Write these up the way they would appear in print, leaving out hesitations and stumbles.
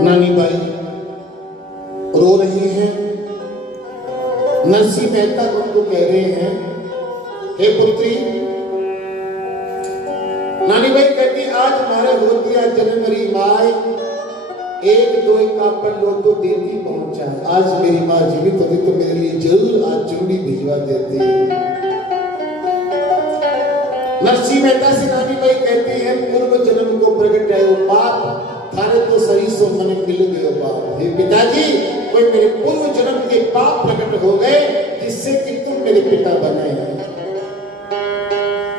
नानी by rho रही हैं। नरसी मेहता उनको कह रहे हैं, हे पुत्री। नानी बाई कहती, आज हमारे हो दिया जन्म री माए, एक दो कापड़ लो तो देती पहुंचा। आज मेरी माँ जीवित होती तो मेरे लिए जरूर आज चूड़ी भिजवा देती। नरसी मेहता से नानी बाई कहती है, पूर्व जन्म को प्रगट है वो पाप, थारे तो सही सो मन मिल गयो पाप। हे पिताजी, कोई मेरे पूर्व जन्म के पाप प्रकट हो गए जिससे कि तुम मेरे पिता बने।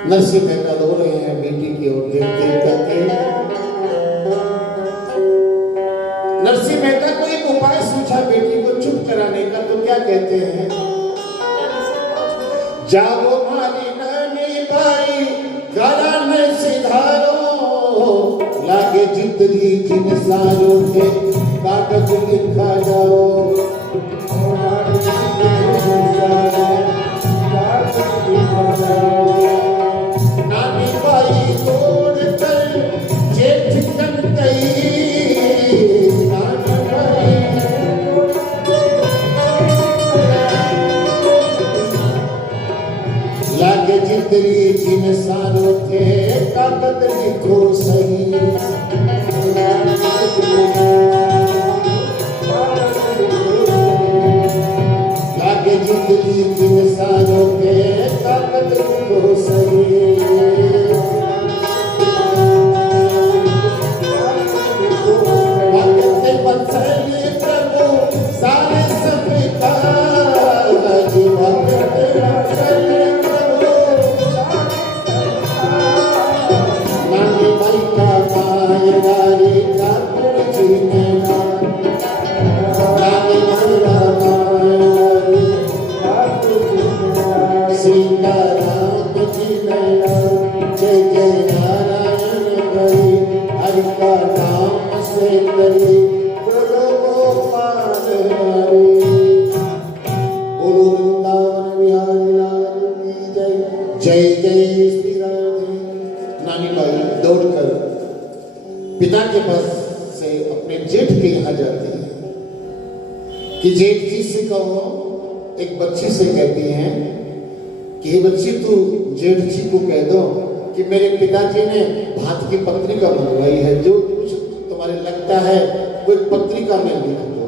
नरसी मेहता रो रहे हैं बेटी की ओर देख देख करके। नरसी मेहता को एक उपाय सूझा बेटी को चुप कराने का, तो क्या कहते हैं, जाओ मारी नानी बाई घरान सिधारो, लागे जितनी जिन सारों के कागज लिखा जाओ। नानी बाई तोड़ कर जेठ कन गई, लागे जितनी जिन सारों के कागज लिखो सही। लागे जितनी जिन सारों के कागज लिखो सही। भगत बत्सले प्रभु सारे सब का, भगत बत्सले पिता के पास से अपने जेठ के यहाँ जाती है कि जेठ जी से कहो, एक बच्ची से कहती हैं कि हे बच्ची, तू जेठ जी को कह दो कि मेरे पिताजी ने भात की पत्रिका मंगवाई है, जो कुछ तुम्हारे लगता है कोई पत्रिका में लिख दो।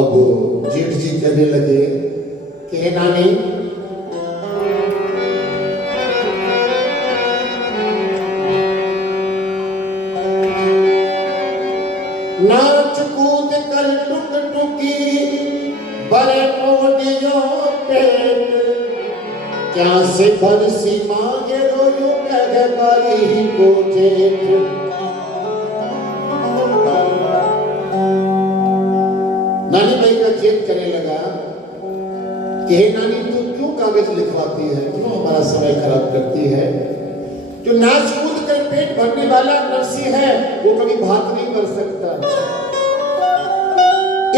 अब जेठ जी कहने लगे कि हे नानी, नाच कूद कर टुक टुकी बड़े मोडियों पेट, क्या से बरसी मांगे रोयो कह बाई को जेठ। नानी भाई का जेठ करने लगा कि हे नानी, तू क्यों कागज लिखवाती है, क्यों हमारा समय खराब करती है। जो नाच कूद कर पेट भरने वाला नरसी है वो कभी भात नहीं कर सकता।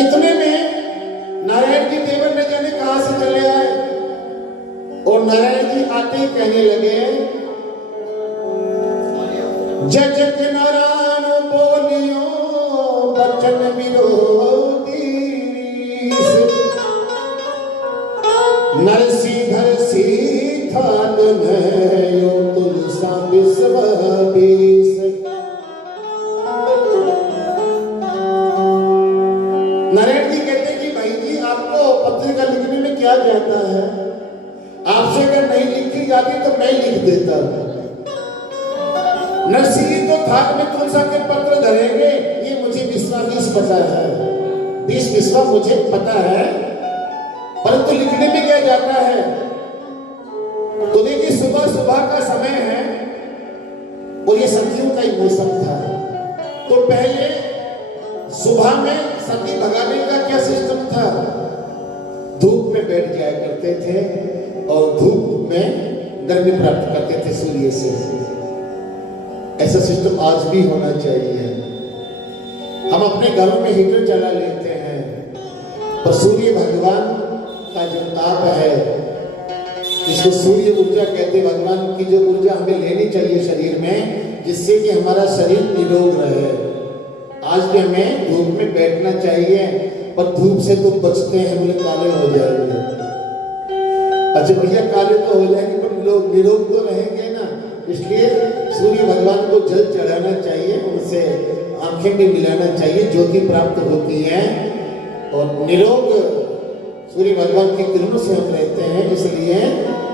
इतने में नारायण जी देवर न जाने कहां से चले आए और नारायण जी आते ही कहने लगे, जज के नारायण बोलियो बचन विरोधी, नरसी धरसी थान में यो तुलसा विश्व बीस। नारायण जी कहते कि भाई जी, आपको पत्रिका लिखने में क्या जाता है, आपसे अगर नहीं लिखी जाती तो मैं लिख देता। नरसी जी तो थान में तुलसा के पत्र धरेंगे, ये मुझे विश्वास पता है, 20 विश्वास मुझे पता है, परंतु लिखने में क्या जाता है। तो देखिए, सुबह सुबह का समय है और ये सब्जियों का ही मौसम था। तो पहले सुबह में सब्जी भगाने का क्या सिस्टम था, धूप में बैठ जाया करते थे और धूप में गर्मी प्राप्त करते थे सूर्य से। ऐसा सिस्टम आज भी होना चाहिए। हम अपने घरों में हीटर चला लेते हैं, पर सूर्य भगवान का जो ताप है, इसको सूर्य ऊर्जा कहते हैं। भगवान की जो ऊर्जा हमें लेनी चाहिए शरीर में, जिससे कि हमारा शरीर निरोग रहे। आज भी हमें धूप में बैठना चाहिए, पर धूप से तो बचते हैं, बोले काले हो जाएंगे। अच्छा भैया काले तो हो जाएंगे पर लोग निरोग तो रहेंगे ना, इसलिए सूर्य भगवान को जल चढ़ाना चाहिए, उनसे आंखें भी मिलाना चाहिए, ज्योति प्राप्त होती है और निरोग सूर्य भगवान की किरणों से हम रहते हैं, इसलिए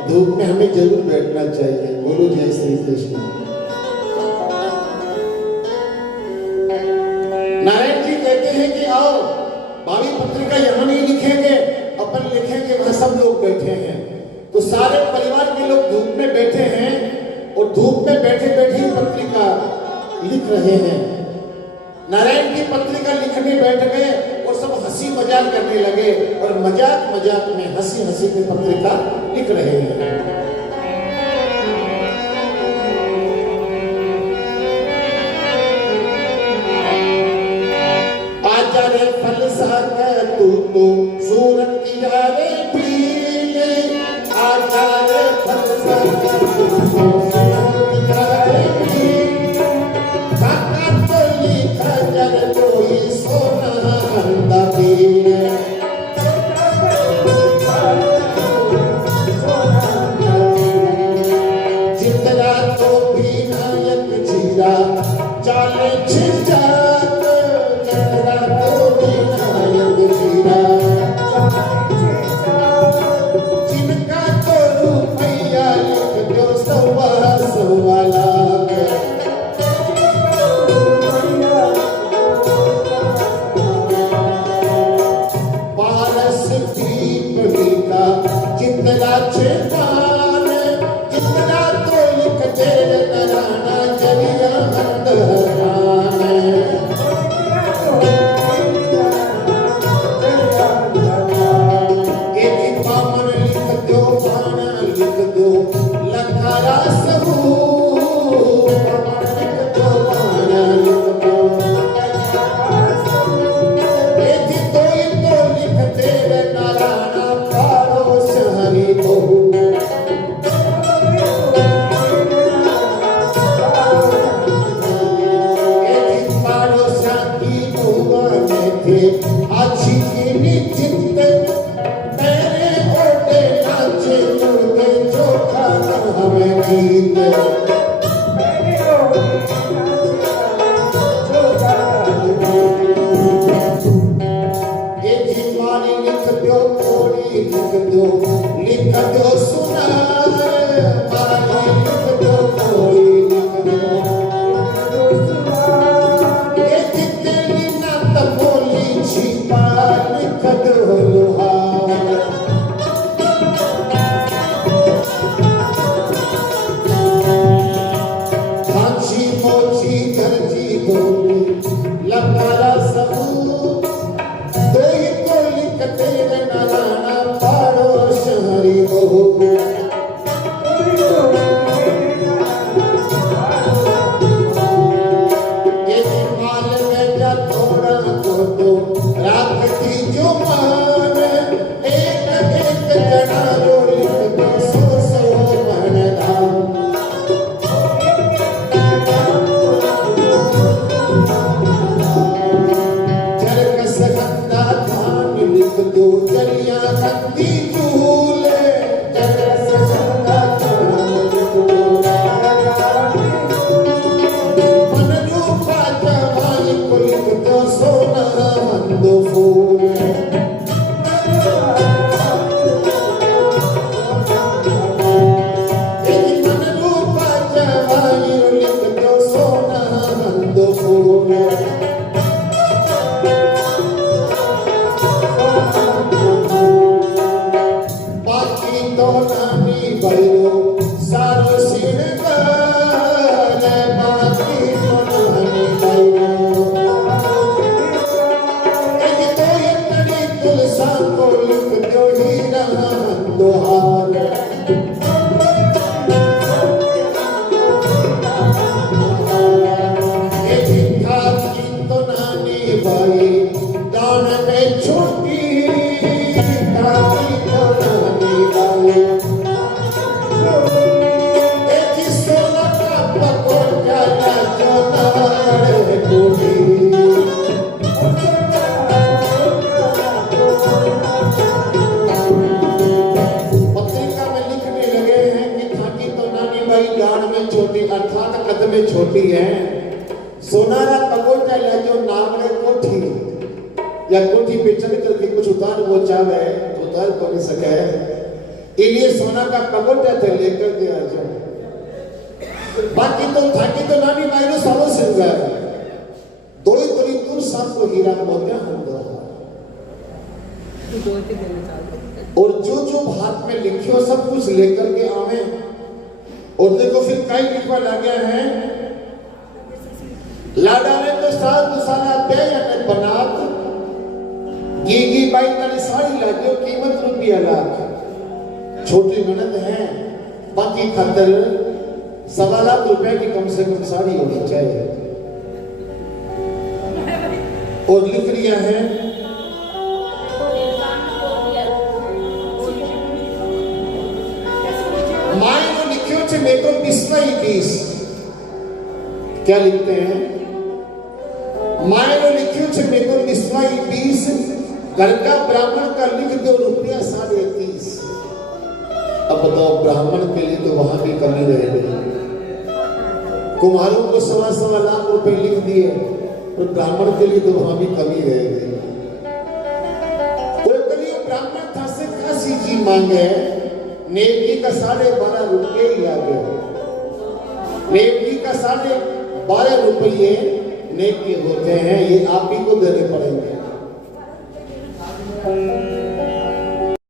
धूप में हमें जरूर बैठना चाहिए। बोलो जय श्री कृष्ण। नारायण जी कहते हैं कि आओ भावी पत्रिका यहाँ नहीं लिखेंगे, अपन लिखेंगे वहां सब लोग बैठे हैं। तो सारे परिवार के लोग धूप में बैठे हैं और धूप में बैठे बैठे ही पत्रिका लिख रहे हैं। नारायण की पत्रिका लिखने बैठ गए और सब हंसी मजाक करने लगे और मजाक मजाक में हंसी हंसी में पत्रिका लिख रहे हैं। आजा रे फल सागर तू तो सूरत किया रे पीले, आजा रे फल सागर तू तो सूरत किया रे पीले, काका तो लिखा जर कोई सोना अंदा पीले, जितना तो भी नायक जीरा चाले छिजा, जिनका तो रुपया लिख जो सवा सवा लाख, पारस दीप का जितना छेपान, जितना तो लिख दे कराना जरिया अंधरान। सोनारा पगोटा ले जो नामड़े कोठी या कोठी पे चढ़ करके कुछ उतार वो चाहे तो उतार को नहीं सके, इसलिए सोना का पगोटा थे लेकर के आ जाओ। बाकी तो थाकी तो नानी मायरो सालों से हुआ है, दो ही तोरी तुम सबको हीरा मोतिया हम दो। और जो जो हाथ में लिखियो सब कुछ लेकर के आवे। और देखो फिर कई लिखवा लगे हैं, लाडा ने तो साल दुसाला पे या बनात गीगी बाई ताली साड़ी लागे कीमत रुपया लाख। छोटी ननद है, बाकी खातर 1.25 लाख रुपए की कम से कम साड़ी होनी चाहिए। और लिख लिया है मायनो लिखियो छे मैं तो 20 क्या लिखते हैं? मायनो लिखियो छे मैं तो 20 घर का ब्राह्मण का लिख दो रुपया 30.5। अब बताओ ब्राह्मण के लिए तो वहां भी कमी रह गई। कुम्हारों को 1.25 लाख रुपए लिख दिए तो ब्राह्मण के लिए तो वहां भी कमी रह गई। तो कलियो ब्राह्मण था से खासी जी मांगे, नेकी का 12.5 रुपये ही आ गए। नेकी का 12.5 रुपये नेकी होते हैं, ये आप ही को देने पड़ेंगे।